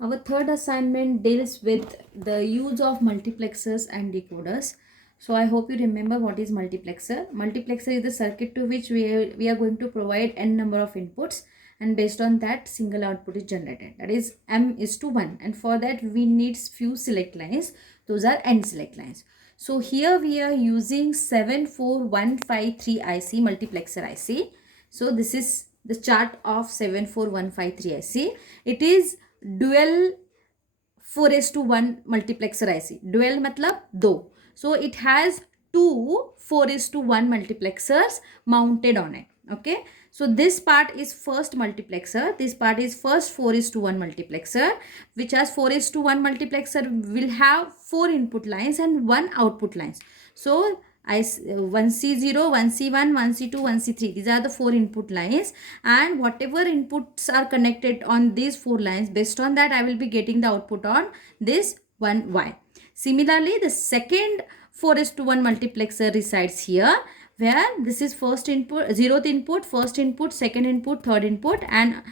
Our third assignment deals with the use of multiplexers and decoders. So I hope you remember what is multiplexer. Multiplexer is the circuit to which we are going to provide n number of inputs, and based on that single output is generated. That is m is to 1, and for that we need few select lines. Those are n select lines. So here we are using 74153 IC multiplexer IC. So this is the chart of 74153 IC. It is dual 4:1 multiplexer IC. Dual matlab do. So it has two 4:1 multiplexers mounted on it. Okay. So this part is first multiplexer. This part is first 4:1 multiplexer, which has 4:1 multiplexer will have 4 input lines and 1 output lines. So 1C0, 1C1, 1C2, 1C3. These are the 4 input lines, and whatever inputs are connected on these 4 lines, based on that I will be getting the output on this 1Y. Similarly, the second 4:1 multiplexer resides here, where this is first input, 0th input, first input, second input, third input, and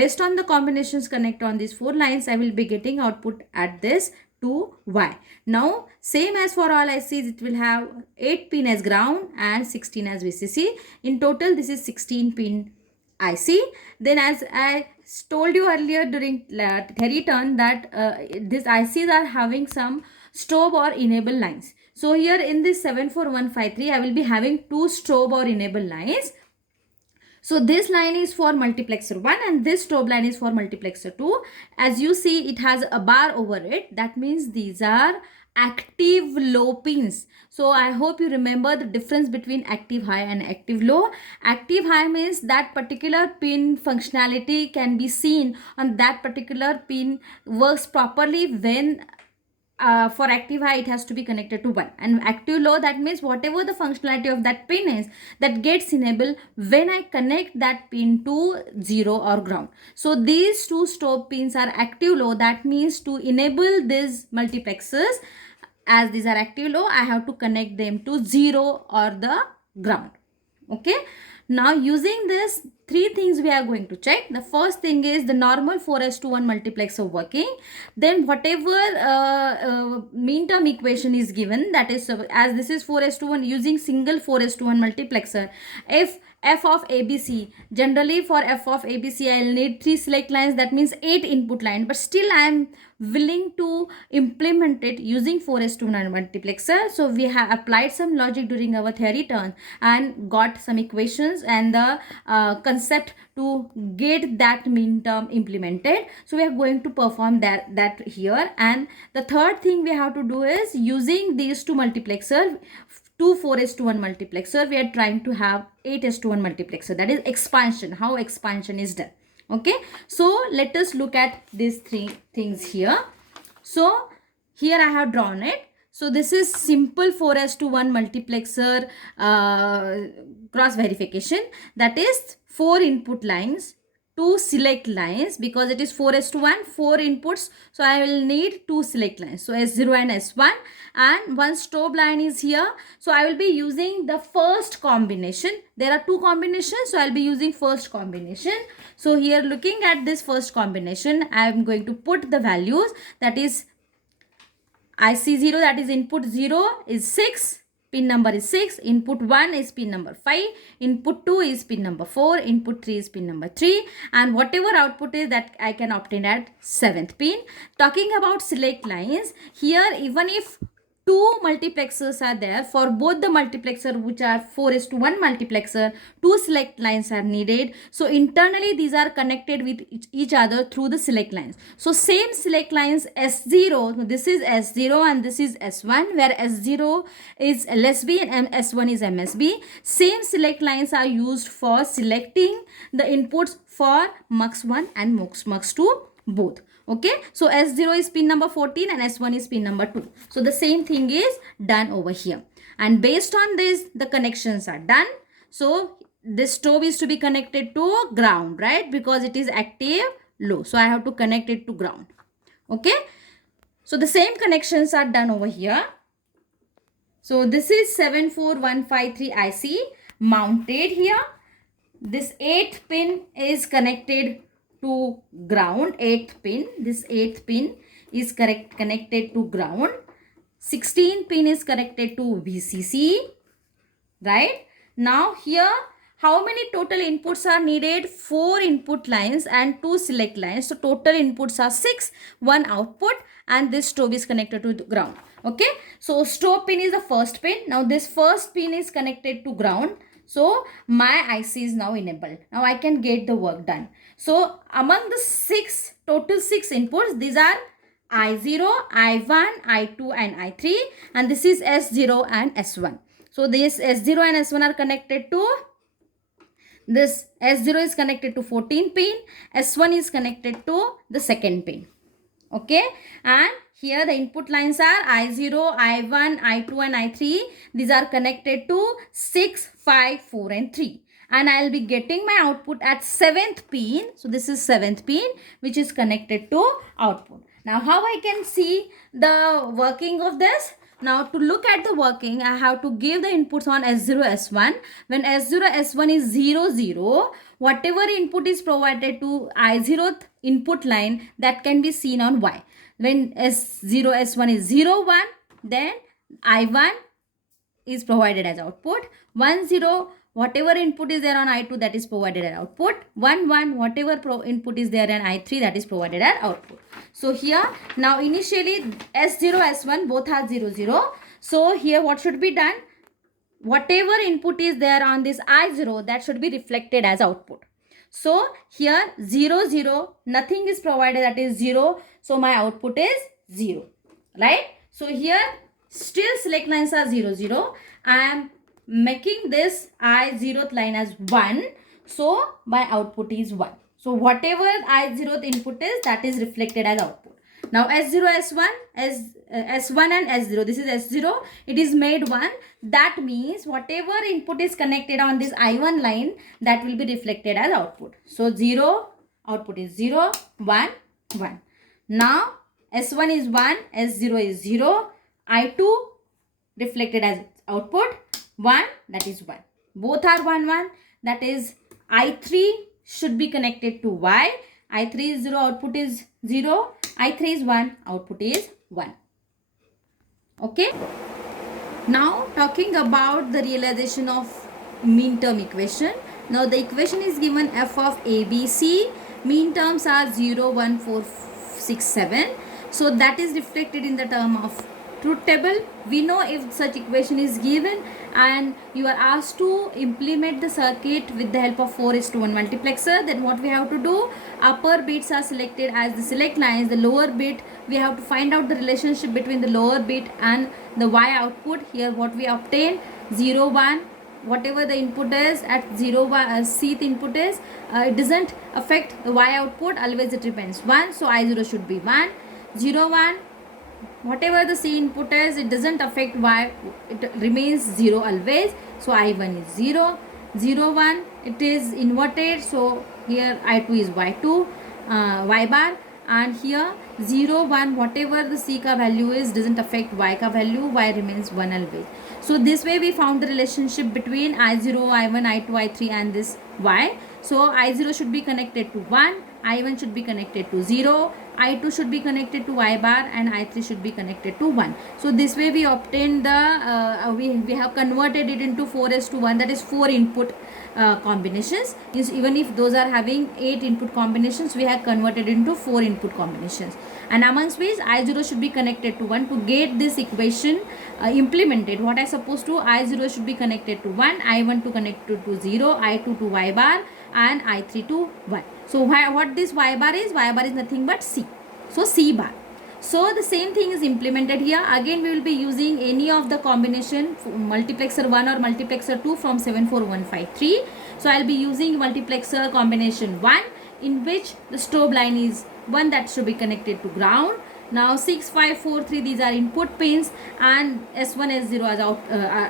based on the combinations connect on these 4 lines, I will be getting output at this 2Y. Now same as for all ICs, it will have 8 pin as ground and 16 as VCC. In total this is 16 pin IC. Then as I told you earlier during theory turn that these ICs are having some strobe or enable lines. So here in this 74153 I will be having 2 strobe or enable lines. So this line is for multiplexer 1 and this strobe line is for multiplexer 2. As you see, it has a bar over it. That means these are active low pins. So I hope you remember the difference between active high and active low. Active high means that particular pin functionality can be seen on that particular pin works properly when for active high it has to be connected to 1, and active low, that means whatever the functionality of that pin is, that gets enabled when I connect that pin to 0 or ground. So these two stop pins are active low. That means to enable these multiplexers, as these are active low, I have to connect them to 0 or the ground. Okay. Now using this, 3 things we are going to check. The first thing is the normal 4:1 multiplexer working. Then whatever mean term equation is given, that is as this is 4:1 using single 4:1 multiplexer. If f of ABC, generally for f of ABC I'll need 3 select lines, that means 8 input line, but still I am willing to implement it using 4:1 multiplexer. So we have applied some logic during our theory turn and got some equations and the concept to get that mean term implemented. So we are going to perform that here. And the third thing we have to do is using these two multiplexer, 2 4:1 multiplexer, we are trying to have 8:1 multiplexer. That is expansion, how expansion is done. Okay, so let us look at these 3 things here. So here I have drawn it. So this is simple 4:1 multiplexer cross verification. That is 4 input lines, 2 select lines, because it is 4:1, 4 inputs. So I will need 2 select lines. So S0 and S1, and one strobe line is here. So I will be using the first combination. There are 2 combinations. So I'll be using first combination. So here looking at this first combination, I am going to put the values. That is IC0, that is input 0 is 6. Pin number is 6, input 1 is pin number 5, input 2 is pin number 4, input 3 is pin number 3, and whatever output is that I can obtain at 7th pin. Talking about select lines, here even if 2 multiplexers are there, for both the multiplexer which are 4:1 multiplexer, 2 select lines are needed. So internally these are connected with each other through the select lines. So same select lines S0, this is S0 and this is S1, where S0 is LSB and S1 is MSB. Same select lines are used for selecting the inputs for MUX1 and MUX2 both. Okay, so S0 is pin number 14 and S1 is pin number 2. So the same thing is done over here, and based on this the connections are done. So this strobe is to be connected to ground, right, because it is active low. So I have to connect it to ground. Okay, so the same connections are done over here. So this is 74153 IC mounted here. This 8th pin is connected to ground, 8th pin. This 8th pin is connected to ground. 16 pin is connected to VCC, right? Now here, how many total inputs are needed? 4 input lines and 2 select lines. So total inputs are 6, 1 output, and this stove is connected to the ground. Okay, so stove pin is the first pin. Now this first pin is connected to ground. So my IC is now enabled. Now I can get the work done. So among the total 6 inputs, these are I0, I1, I2 and I3, and this is S0 and S1. So this S0 and S1 are connected to, this S0 is connected to 14 pin, S1 is connected to the second pin. Okay, and here the input lines are I0, I1, I2 and I3. These are connected to 6, 5, 4 and 3. And I will be getting my output at 7th pin. So this is 7th pin which is connected to output. Now how I can see the working of this? Now to look at the working, I have to give the inputs on S0, S1. When S0, S1 is 0, 0, whatever input is provided to I0th input line, that can be seen on Y. When S0, S1 is 0, 1, then I1 is provided as output. 1, 0, whatever input is there on I2, that is provided as output. 1, 1, whatever input is there on I3, that is provided as output. So here, now initially S0, S1 both are 0, 0. So here what should be done? Whatever input is there on this I0, that should be reflected as output. So here 0, 0, nothing is provided, that is 0. So my output is 0, right? So here still select lines are 0, 0. I am making this I0th line as 1. So my output is 1. So whatever I0th input is, that is reflected as output. Now S0, S1, S1 and S0. This is S0. It is made 1. That means whatever input is connected on this I1 line, that will be reflected as output. So 0, output is 0, 1, 1. Now S1 is 1, S0 is 0. I2 reflected as output 1, that is 1. Both are 1, 1. That is I3 should be connected to Y. I3 is 0, output is 0. I3 is 1, output is 1. Okay. Now talking about the realization of mean term equation. Now the equation is given f of ABC. Mean terms are 0, 1, 4, 6, 7. So that is reflected in the term of truth table. We know if such equation is given and you are asked to implement the circuit with the help of 4:1 multiplexer, then what we have to do? Upper bits are selected as the select lines. The lower bit, we have to find out the relationship between the lower bit and the Y output. Here what we obtain, 0, 1. Whatever the input is at 0, 1, Cth input is, it doesn't affect the Y output. Always it remains 1. So I0 should be 1. 0, 1. Whatever the C input is, it doesn't affect Y, it remains 0 always. So I1 is 0, 0, 1, it is inverted. So here I2 is Y2, Y bar, and here 0, 1, whatever the C ka value is, doesn't affect Y ka value, Y remains 1 always. So this way we found the relationship between I0, I1, I2, I3 and this Y. So I0 should be connected to 1, I1 should be connected to 0, I2 should be connected to Y bar, and I3 should be connected to 1. So this way we obtained the, we have converted it into 4:1, that is 4 input combinations. Even if those are having 8 input combinations, we have converted into 4 input combinations. And amongst which I0 should be connected to 1. To get this equation implemented, what I supposed to, I0 should be connected to 1, I1 to connect to 0, I2 to Y bar, and I3 to 1. So what this Y bar is? Y bar is nothing but C. So C bar. So the same thing is implemented here. Again we will be using any of the combination, multiplexer 1 or multiplexer 2 from 74153. So I will be using multiplexer combination 1, in which the strobe line is 1, that should be connected to ground. Now 6, 5, 4, 3, these are input pins, and S1, S0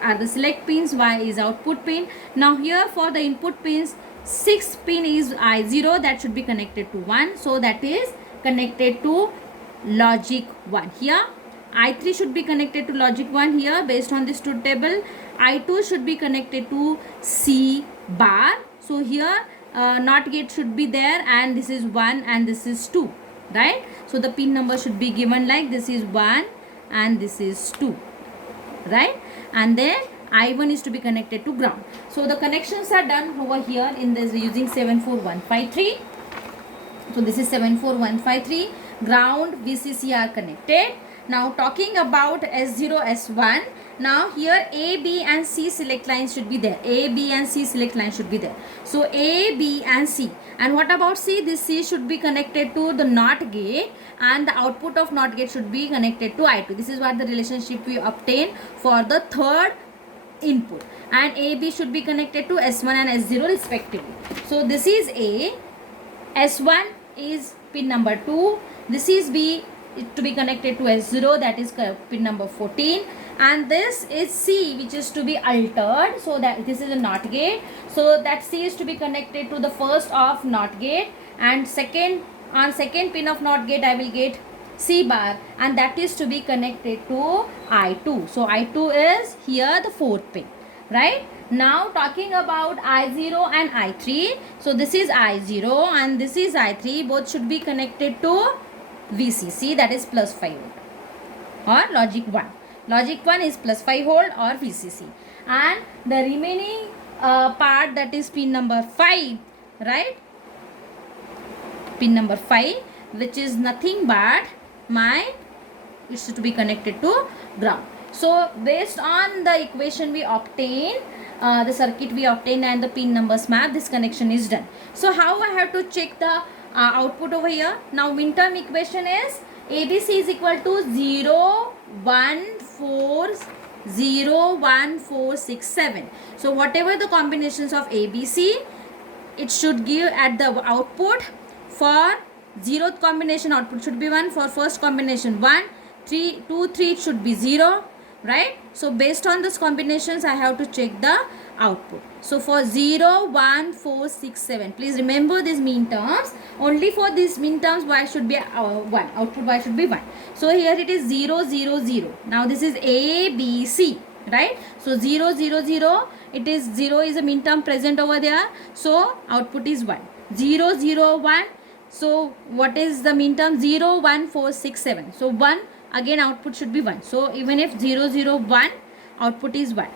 are the select pins, Y is output pin. Now here for the input pins, 6th pin is I0, that should be connected to 1. So that is connected to logic 1. Here I3 should be connected to logic 1 here based on this truth table. I2 should be connected to C bar. So here NOT gate should be there, and this is 1 and this is 2, right? So the pin number should be given like this is 1 and this is 2, right? And then I1 is to be connected to ground. So the connections are done over here in this using 74153. So this is 74153. Ground, VCC are connected. Now talking about S0, S1. Now here A, B and C select lines should be there. A, B and C select lines should be there. So A, B and C. And what about C? This C should be connected to the NOT gate, and the output of NOT gate should be connected to I2. This is what the relationship we obtain for the third input. And AB should be connected to S1 and S0 respectively. So this is A. S1 is pin number 2. This is B, to be connected to S0, that is pin number 14. And this is C, which is to be altered. So that this is a NOT gate. So that C is to be connected to the first of NOT gate, and on second pin of NOT gate I will get C bar, and that is to be connected to I2. So I2 is here the fourth pin, right? Now talking about I0 and I3. So this is I0 and this is I3. Both should be connected to VCC, that is plus 5 volt, or logic 1. Logic 1 is plus 5 volt or VCC. And the remaining part, that is pin number 5, right? Pin number 5, which is nothing but it's to be connected to ground. So based on the equation we obtain, the circuit we obtain and the pin numbers map, this connection is done. So how I have to check the output over here? Now minterm equation is ABC is equal to 0, 1, 4, 0, 1, 4, 6, 7. So whatever the combinations of ABC, it should give at the output. For 0th combination, output should be 1. For first combination 1, 3, 2, 3, it should be 0, right? So based on those combinations I have to check the output. So for 0, 1, 4, 6, 7, please remember these mean terms. Only for these mean terms y should be 1, output y should be 1. So here it is 0, 0, 0. Now this is A, B, C, right? So 0, 0, 0, it is 0 is a mean term present over there, so output is 1. 0, 0, 1. So what is the mean term? 0, 1, 4, 6, 7. So 1, again output should be 1. So even if 0, 0, 1, output is 1.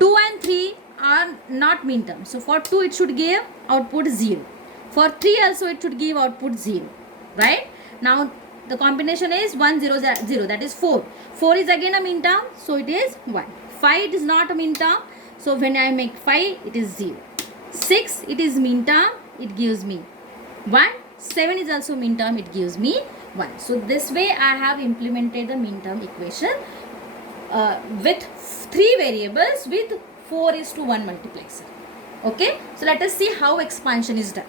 2 and 3 are not mean terms. So for 2 it should give output 0. For 3 also it should give output 0. Right? Now the combination is 1, 0, 0. That is 4. 4 is again a mean term. So it is 1. 5 is not a mean term. So when I make 5, it is 0. 6, it is mean term. It gives me 1. 7 is also mean term. It gives me 1. So this way I have implemented the mean term equation with 3 variables with 4:1 multiplexer. Okay. So let us see how expansion is done.